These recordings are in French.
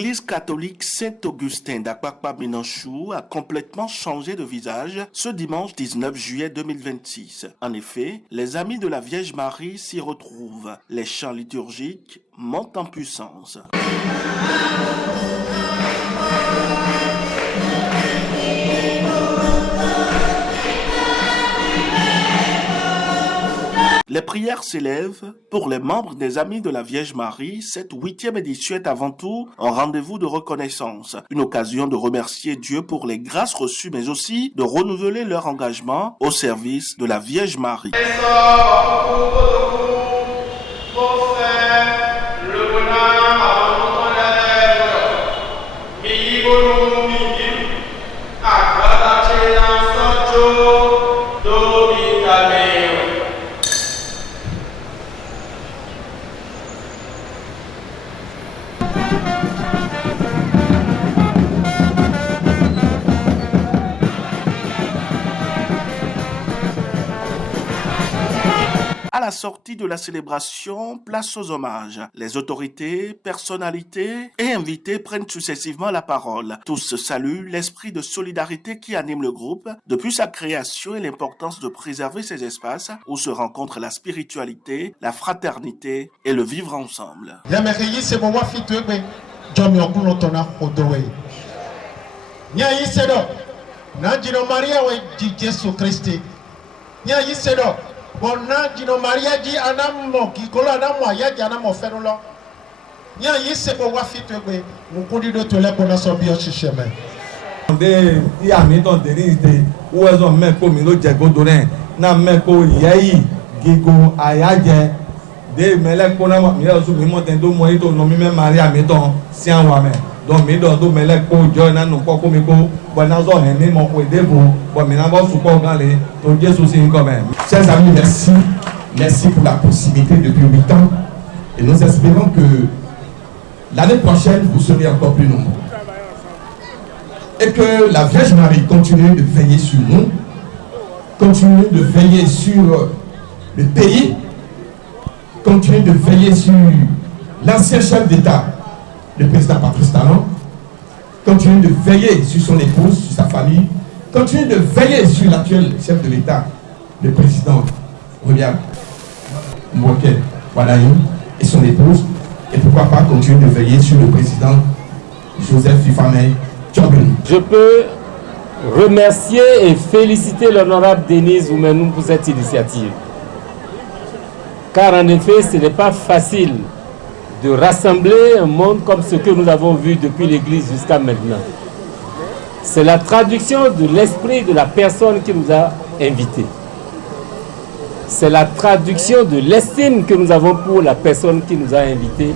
L'église catholique Saint-Augustin d'Akpakpa-Binanchou a complètement changé de visage ce dimanche 19 juillet 2026. En effet, les amis de la Vierge Marie s'y retrouvent. Les chants liturgiques montent en puissance. Les prières s'élèvent pour les membres des Amis de la Vierge Marie. Cette 8e édition est avant tout un rendez-vous de reconnaissance, une occasion de remercier Dieu pour les grâces reçues, mais aussi de renouveler leur engagement au service de la Vierge Marie. À la sortie de la célébration, place aux hommages. Les autorités, personnalités et invités prennent successivement la parole. Tous se saluent l'esprit de solidarité qui anime le groupe depuis sa création et l'importance de préserver ces espaces où se rencontrent la spiritualité, la fraternité et le vivre ensemble. Bona dino Maria di anamo kikolo anamo ayaji anamo fenulo nya yise bo wa fitwe mukudi do tole bona so bi o siseme de ya mi don de wo zo me ko mi lo je godo re na me ko yeyi gigo ayaje de mele ko na mi o su mi mo ten do mo ito no mi me Maria mi ton si an wa me don mi do mele ko jo na nu ko mi ko bona zo he mi mo ko debo bo mi na bo su ko gan le to Jésus si nko me. Chers amis, merci pour la proximité depuis 8 ans et nous espérons que l'année prochaine vous serez encore plus nombreux et que la Vierge Marie continue de veiller sur nous, continue de veiller sur le pays, continue de veiller sur l'ancien chef d'État, le président Patrice Talon, continue de veiller sur son épouse, sur sa famille, continue de veiller sur l'actuel chef de l'État, le président William Mboké Wadayoum et son épouse, et pourquoi pas continuer de veiller sur le président Joseph Fifamey Tchobeni. Je peux remercier et féliciter l'honorable Denise Oumenou pour cette initiative. Car en effet, ce n'est pas facile de rassembler un monde comme ce que nous avons vu depuis l'Église jusqu'à maintenant. C'est la traduction de l'esprit de la personne qui nous a invités. C'est la traduction de l'estime que nous avons pour la personne qui nous a invités.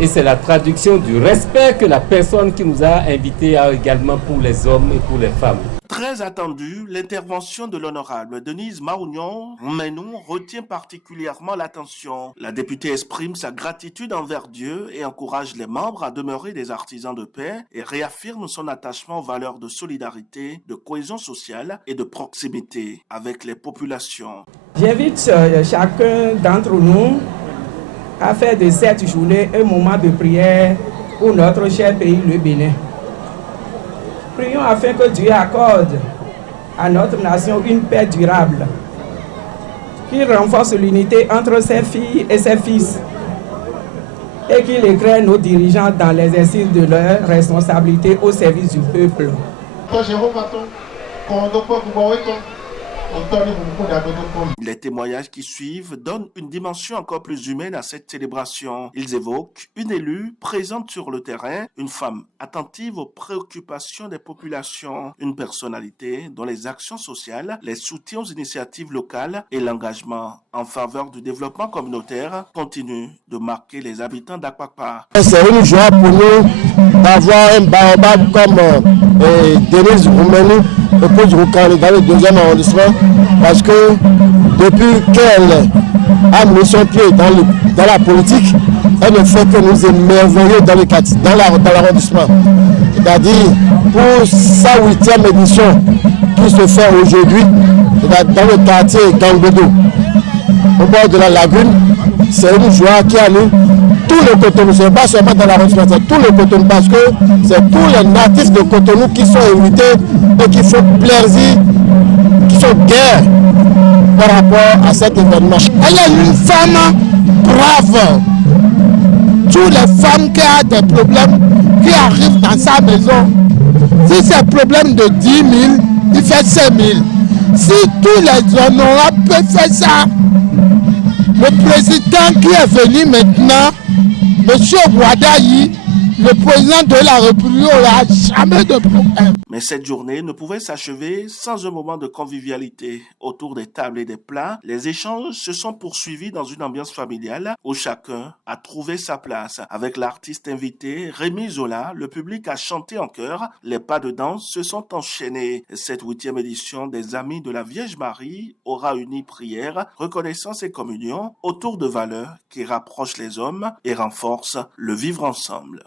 Et c'est la traduction du respect que la personne qui nous a invités a également pour les hommes et pour les femmes. Très attendue, l'intervention de l'honorable Denise Maounion Menou retient particulièrement l'attention. La députée exprime sa gratitude envers Dieu et encourage les membres à demeurer des artisans de paix et réaffirme son attachement aux valeurs de solidarité, de cohésion sociale et de proximité avec les populations. J'invite chacun d'entre nous à faire de cette journée un moment de prière pour notre cher pays, le Bénin. Prions afin que Dieu accorde à notre nation une paix durable, qu'il renforce l'unité entre ses filles et ses fils, et qu'il éclaire nos dirigeants dans l'exercice de leurs responsabilités au service du peuple. Les témoignages qui suivent donnent une dimension encore plus humaine à cette célébration. Ils évoquent une élue présente sur le terrain, une femme attentive aux préoccupations des populations, une personnalité dont les actions sociales, les soutiens aux initiatives locales et l'engagement en faveur du développement communautaire continuent de marquer les habitants d'Akpakpa. C'est une joie pour nous d'avoir un baobab comme Denise Oumenou, épouse Roukane, dans le 2e arrondissement, parce que depuis qu'elle a mis son pied dans la politique, elle ne fait que nous émerveiller dans l'arrondissement. C'est-à-dire, pour sa 8e édition qui se fait aujourd'hui dans le quartier Gangodo, au bord de la lagune, c'est une joie qui anime tous le Cotonou, ce n'est pas seulement dans l'arrondissement, c'est tout le Cotonou, parce que c'est tous les natifs de Cotonou qui sont invités et qui font plaisir, qui sont gais par rapport à cet événement. Elle est une femme brave. Toutes les femmes qui ont des problèmes, qui arrivent dans sa maison, si c'est un problème de 10 000, il fait 5 000. Si tous les honorables peuvent faire ça, le président qui est venu maintenant, M. Ouadayi, le président de la République, n'aura jamais de problème. Mais cette journée ne pouvait s'achever sans un moment de convivialité. Autour des tables et des plats, les échanges se sont poursuivis dans une ambiance familiale où chacun a trouvé sa place. Avec l'artiste invité, Rémi Zola, le public a chanté en chœur. Les pas de danse se sont enchaînés. Cette 8e édition des Amis de la Vierge Marie aura uni prière, reconnaissance et communion autour de valeurs qui rapprochent les hommes et renforcent le vivre ensemble.